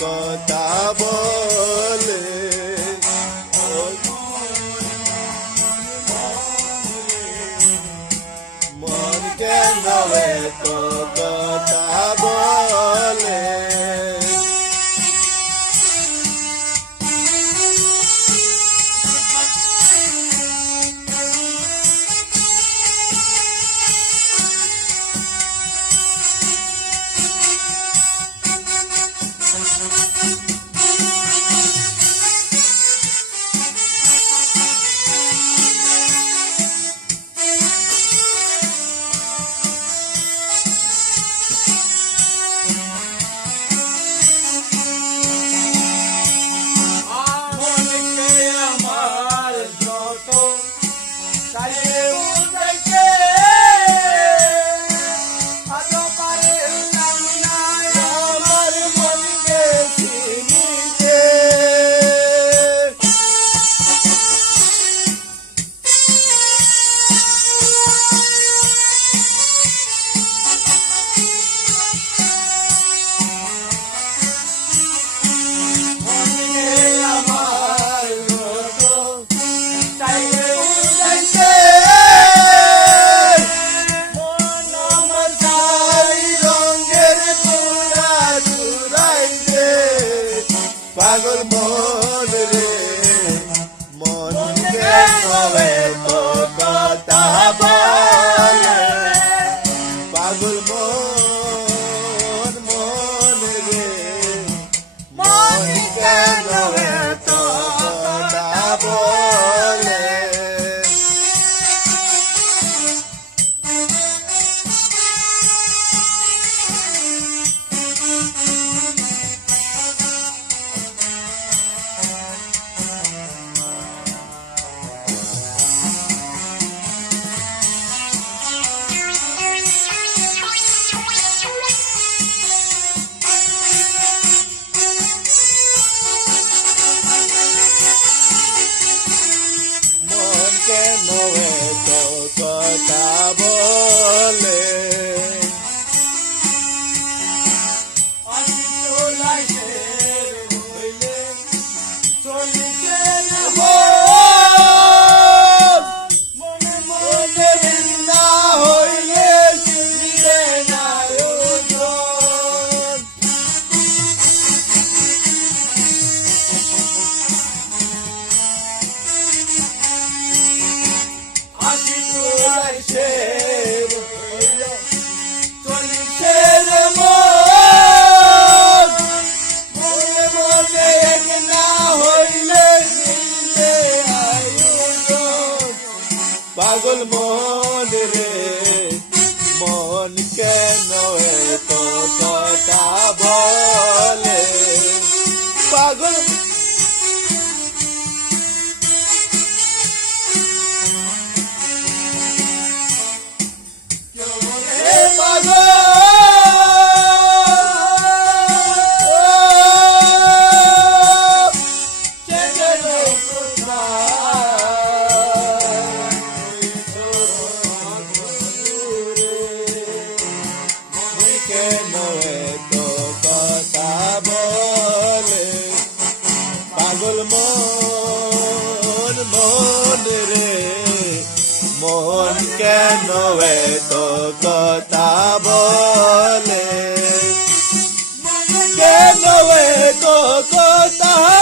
কথা বলে মন কেন এত কথা বলে পাগল মন রে মন কেন এত কথা বলে পাগল মন মন রে মন কেন এত কথা বলে কেন এত কথা বলে মনে মনে না হইলে শিলে না পাগল মন রে মন কেন এত কথা বলে পাগল কেন এত কথা বলে পাগল মন মন রে মন কেন এত কথা বলে কেন এত কথা